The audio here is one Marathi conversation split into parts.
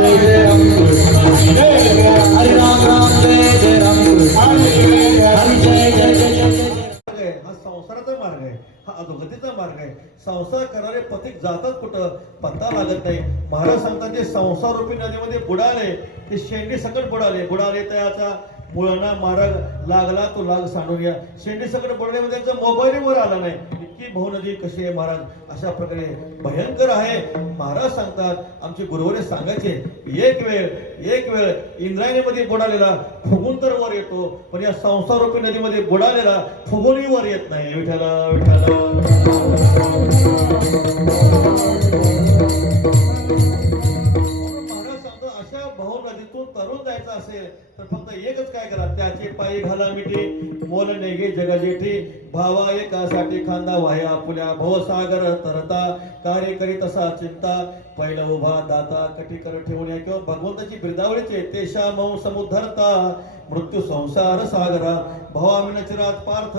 मार्ग आहे हा मार्ग आहे हा अधोगतीचा मार्ग आहे. संसार करणारे पथिक जातात कुठं? पत्ता लागत नाही. महाराज सांगतात जे संसार रूपी नदीमध्ये बुडाले ते शेंडी सकट बुडाले. बुडाले त्याचा मुलांना मारा लागला तो लाग सांडून या. शेंडी सगळं बुडल्यामध्ये त्यांचा मोबाईल वर आला नाही. इतकी भवनदी नदी कशी आहे महाराज? अशा प्रकारे भयंकर आहे. महाराज सांगतात आमचे गुरुवरे सांगायचे एक वेळ एक वेळ इंद्रायणीमध्ये बुडालेला फुगून तर वर येतो पण या संसारूपी नदीमध्ये बुडालेला फुगूनही वर येत नाही. विठ्ठल विठ्ठल. असेल तर फक्त एकच काय करा त्याचे पायी घाला मिठी मोल नेगे जगा जेठी. भावा एकासाठी खांदा वाह्या पुल्या भवसागर तरता. कार्य करीत असा चिंता. पहिला उभा दाता कटी कर ठेवून किंवा भगवंताची बिरदावळीचे तेशा मऊ समुद्धरता मृत्यू संसार सागरा. भवामिन चिरात पार्थ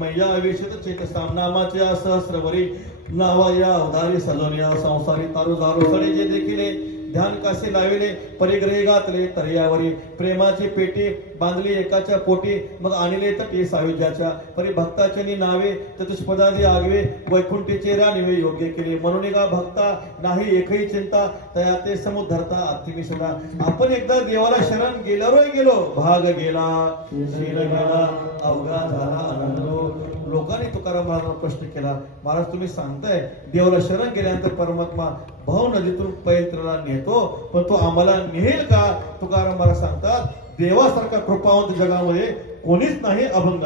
मैया विषित चेत सामनामाच्या सहस्रवरी नावा या उधारी सजवल्या संसारी तारू दारू सडे जे देखिले. ध्यान कासे लाविले? परिग्रही घातले तर्यावरी. प्रेमाची पेटी बांधली एकाच्या पोटी मग आणले तटी सायुज्याच्या. परी भक्ताचे नावे चतुष्पदादी आगवे वैकुंठीचे रानिवे योग्य केले. म्हणून का भक्ता नाही एकही चिंता तया ते समुद्धरता आत्मी सुद्धा आपण एकदा देवाला शरण गेल्यावरही गेलो भाग गेला. गेला अवघा झाला आनंद. लोकांनी तुकाराम महाराजांना प्रश्न केला महाराज तुम्ही सांगताय देवाला शरण गेल्यानंतर परमात्मा भाऊ नदीतून पवित्रला नेतो पण तो आम्हाला नेईल का? तुकाराम महाराज सांगतात देवासारखा कृपावंत जगामध्ये कोणीच नाही अभंग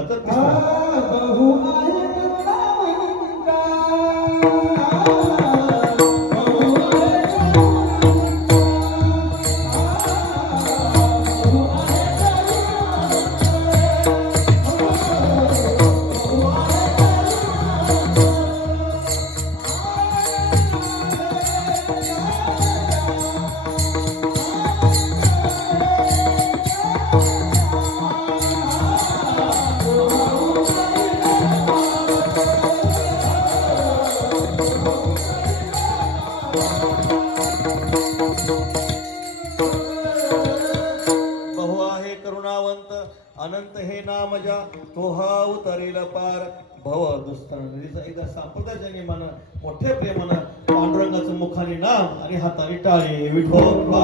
अनंत हे नाम जा तो हा उतरेल पार. भव दुस्तर नदीचा एकदा संप्रदायाच्या नियमानं मोठ्या प्रेमानं पांडुरंगाचं मुखाने नाम आणि हाताने टाळे. विठोबा.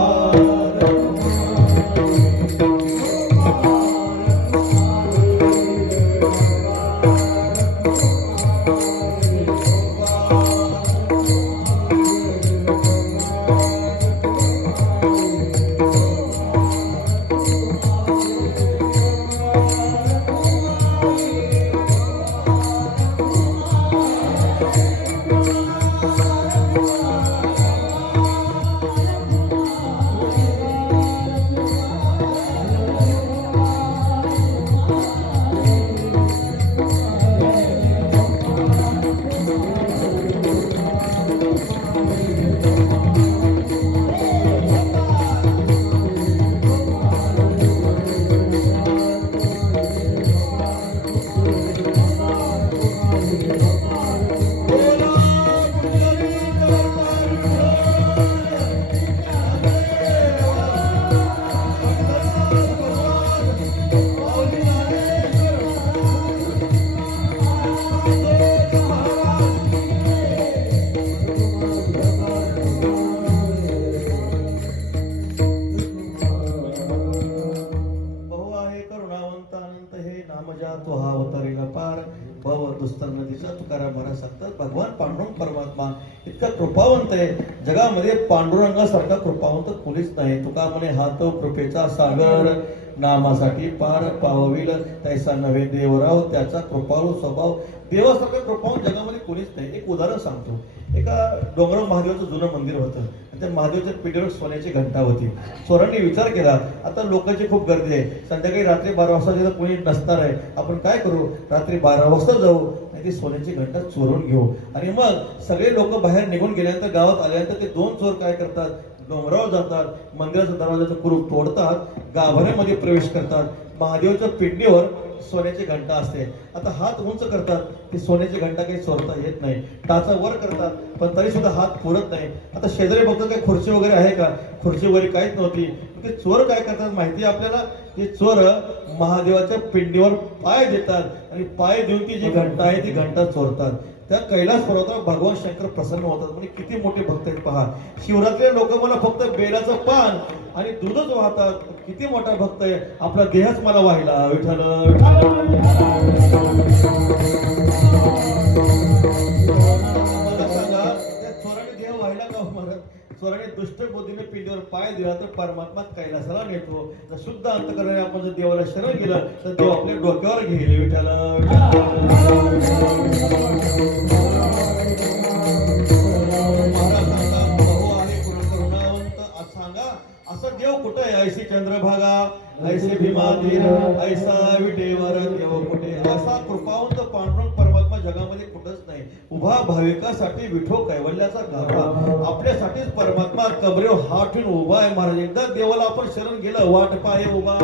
तुकाराम महाराज सांगतात भगवान पांडुरंग परमात्मा इतका कृपावंत आहे. जगामध्ये पांडुरंगासारखा कृपावंत कोणीच नाही. तुका म्हणे हात कृपेचा सागर. नामासाठी पार पावविल. तैसा नव्हे देवराव त्याचा कृपाळू स्वभाव. देवासारखा कृपावून जगामध्ये कोणीच नाही. एक उदाहरण सांगतो. एका डोंगराव महादेवाचं जुनं मंदिर होतं. तर त्या पिढीवर सोन्याची घंटा होती. चोरांनी विचार केला आता लोकांची खूप गर्दी आहे. संध्याकाळी रात्री बारा वाजता तिथं कोणी नसणार आहे आपण काय करू? रात्री बारा वाजता जाऊ आणि ती सोन्याची घंटा चोरून घेऊ. आणि मग सगळे लोक बाहेर निघून गेल्यानंतर गावात आल्यानंतर ते दोन चोर काय करतात? डोंगरावर जातात मंदिराचा दरवाजाचं कुरूप तोडतात गाभाऱ्यामध्ये प्रवेश करतात. महादेवच्या पिंडीवर सोन्याची घंटा असते. आता हात उंच करतात ती सोन्याची घंटा काही चोरता येत नाही. टाचा वर करतात पण तरी सुद्धा हात पुरत नाही. आता शेजारी बघतो काही खुर्ची वगैरे आहे का? खुर्ची वगैरे काहीच नव्हती. ते चोर काय करतात माहिती आहे आपल्याला? ते चोर महादेवाच्या पिंडीवर पाय देतात आणि पाय देऊन ती जी घंटा आहे ती घंटा चोरतात. त्या कैलास पर्वतावर भगवान शंकर प्रसन्न होतात. म्हणजे किती मोठे भक्त आहेत पहा. शिवरात्री लोक मला फक्त बेलाचं पान आणि दूधच वाहतात. किती मोठा भक्त आहे. आपला देहच मला वाहिला. विठ्ठल. पाय दिला तर परमात्मा कैलासाला नेतो. जर शुद्ध अंतकरणाने आपण जर देवाला शरण गेलं तर देव आपल्या डोक्यावर घेईल. विठ्ठल. सांगा, असं सांगा देव कुठं आहे? ऐशी चंद्रभागा ऐसे भीमाधीर ऐसा विटेवर देव कुठे? असा कृपावंत उभा भाविकासाठी विठो कैवल्याचा गाभा. आपल्यासाठीच परमात्मा कबरेव हात ठेवून उभा आहे महाराज. एकदा देवाला आपण शरण गेलं वाट पाहे उभा.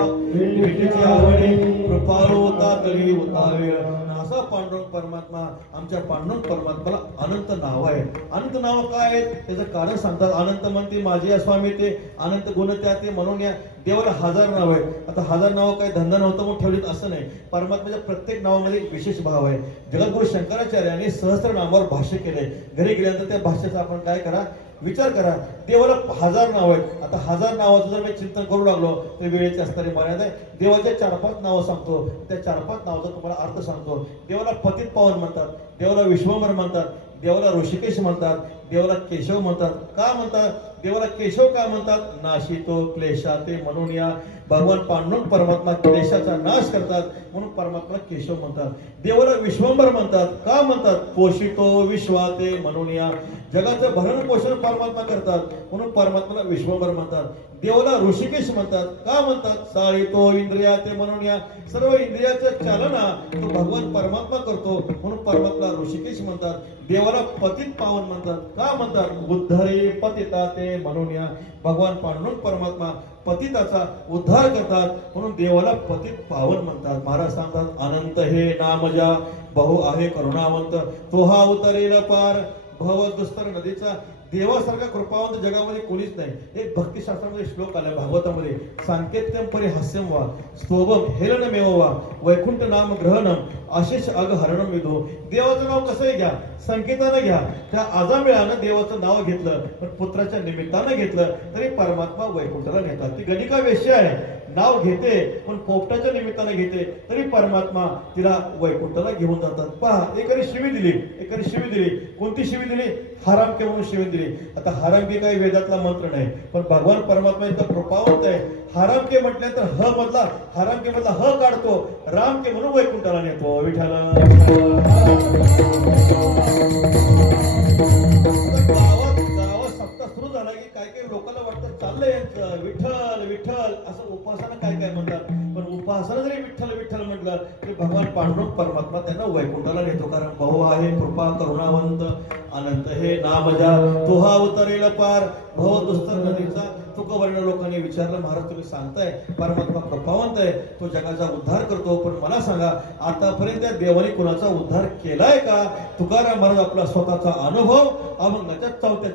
कृपाळू होता तरी होता वेळ. असा पांडुरंग परमात्मा आमच्या पांडुरंग परमात्माला अनंत नाव आहे अनंत नाव काय आहेत? त्याचं कारण सांगतात. अनंत म्हणते माझे स्वामी ते अनंत गुण त्या ते म्हणून या देवाला हजार नाव आहे आता हजार नाव काय धंदा नव्हतं म्हणून ठेवलीत असं नाही. परमात्म्याच्या प्रत्येक नावामध्ये एक विशेष भाव आहे. जगद्गुरु शंकराचार्याने सहस्त्र नावावर भाष्य केलंय. घरी गेल्यानंतर त्या भाष्याचा आपण काय करा? विचार करा. देवाला हजार नाव आहेत. आता हजार नावाचं जर मी चिंतन करू लागलो तर वेळेची असणारी मर्यादा आहे. देवाच्या चार पाच नावं सांगतो. त्या चार पाच नावाचा तुम्हाला अर्थ सांगतो. देवाला पतित पावन म्हणतात. देवाला विश्वंभर म्हणतात. देवाला ऋषिकेश म्हणतात. देवाला केशव म्हणतात. का म्हणतात? देवाला केशव का म्हणतात? नाशितो क्लेशा ते म्हणून या भगवान पांडुरंग परमात्मा क्लेशाचा नाश करतात म्हणून परमात्मा केशव म्हणतात. देवाला विश्वंभर म्हणतात. का म्हणतात? पोषितो विश्वा ते म्हणून या जगाचं भरण पोषण परमात्मा करतात म्हणून परमात्माला विश्वंभर म्हणतात. देवाला ऋषिकेश म्हणतात. का म्हणतात? साळीतो इंद्रिया ते म्हणून या सर्व इंद्रियाचं चालना तो भगवान परमात्मा करतो म्हणून परमात्मा ऋषिकेश म्हणतात. देवाला पतित पावन म्हणतात. का म्हणतात उद्धरे पतिता ते म्हणून या भगवान पांडुरंग परमात्मा पतिताचा उद्धार करतात म्हणून देवाला पतित पावन म्हणतात. महाराज सांगतात अनंत हे नामजा बहु आहे करुणावंत तो हा उतरेल पार. भव दुस्तर नदीचा देवासारखा कृपावंत जगामध्ये कोणीच नाही. एक भक्तिशास्त्रामध्ये श्लोक आला भागवतामध्ये. सांकेत्यम परी हास्यम वा स्तोभम हेलन मेव वा वैकुंठ नाम ग्रहणम अशेष अग हरण मिळतो. देवाचं नाव कसंही घ्या? संकेतानं घ्या. त्या आजामिळानं देवाचं नाव घेतलं पण पुत्राच्या निमित्तानं घेतलं तरी परमात्मा वैकुंठाला नेतात. ती गणिका वेश्य आहे. नाव घेते पण पोपटाच्या निमित्तानं घेते तरी परमात्मा तिला वैकुंठाला घेऊन जातात. पहा एकाने शिवी दिली एकाने शिवी दिली. कोणती शिवी दिली? हारामके म्हणून शिवी दिली. आता हारामके काही वेदातला मंत्र नाही पण भगवान परमात्मा इथं कृपावंत आहे. हारामके म्हटल्यानंतर ह मधला हारामके मधला ह काढतो. रामके म्हणून वैकुंठाला नेतो. विठाला सुरू झाला की काय काय लोकांना चाललंय विठ्ठल विठ्ठल. असं उपासना काय काय म्हणतात? पण उपासना जरी विठ्ठल विठ्ठल म्हटलं तरी भगवान पांडुरंग परमात्मा त्यांना वैकुंठाला नेतो. कारण बहु आहे कृपा करुणावंत अनंत हे नामजा तो हा उतरेल पार. भव दुस्तर नदीचा तुकवर्ण लोकांनी विचारलं महाराज तुम्ही सांगताय परमात्मा कृपावंत आहे तो जगाचा उद्धार करतो पण मला सांगा आतापर्यंत त्या देवाने कुणाचा उद्धार केलाय का? तुकाराम महाराज आपला स्वतःचा अनुभव अभंगाच्या चौथ्या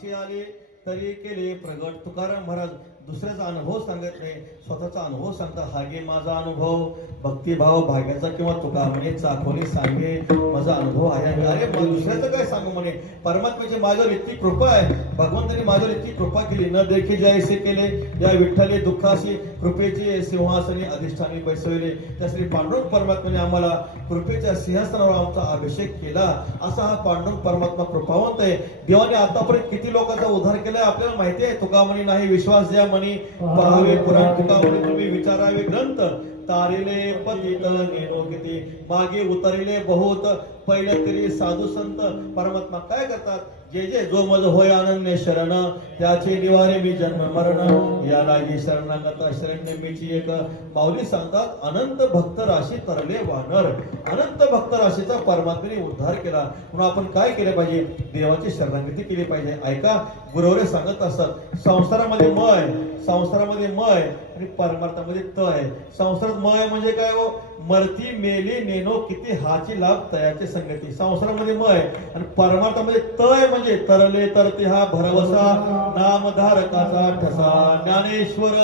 तुका आले तरी केले प्रगट तुकाराम महाराज. दुसऱ्याचा अनुभव सांगत नाही स्वतःचा अनुभव सांगतात हा गे माझा अनुभव. भक्तिभाव भाग्याचा किंवा तुका म्हणे चाखोली सांगे माझा अनुभव आहे अरे दुसऱ्याचं काय सांगू म्हणे? परमात्म्याची माझ्यावर इतकी कृपा आहे. भगवंताने माझ्यावर इतकी कृपा केली. न देखी जयसे केले या विठ्ठले दुःखाशी कृपेचे सिंहासनी अधिष्ठानी बसवले. त्या श्री पांडुरंग परमात्म्याने आम्हाला कृपेच्या सिंहासनावर आमचा अभिषेक केला. असा हा पांडुरंग परमात्मा कृपावंत आहे. देवाने आतापर्यंत किती लोकांचा उद्धार केलाय आपल्याला माहिती आहे. तुका म्हणे नाही विश्वास द्या म्हणी पहावे पुराण तुका म्हणी तुम्ही विचारावे ग्रंथ तारिले पतित नेनो किती मागे उतरिले बहुत पहिले तरी साधू संत परमात्मा काय करतात जे जे जो मज होय अनन्य शरण त्याचे निवारे मी जन्म मरण. या लागी शरणागत शरण्य मीची एक पावली सांगतात अनंत भक्त राशी तरले वानर. अनंत भक्त राशीचा परमात्मेने उद्धार केला. म्हणून आपण काय केले पाहिजे? देवाची शरणागती केली पाहिजे. ऐका गुरुवरे सांगत असत संसारामध्ये मय संसारामध्ये मय. आणि परमार्थामध्ये त आहे. संसारात म आहे म्हणजे काय हो? मरती मेली नेनो किती हाची लाभ तयाचे संगती. संसारामध्ये म आहे. आणि परमार्थामध्ये त आहे म्हणजे तरले तरते हा भरवसा नामधारकाचा ठसा. ज्ञानेश्वर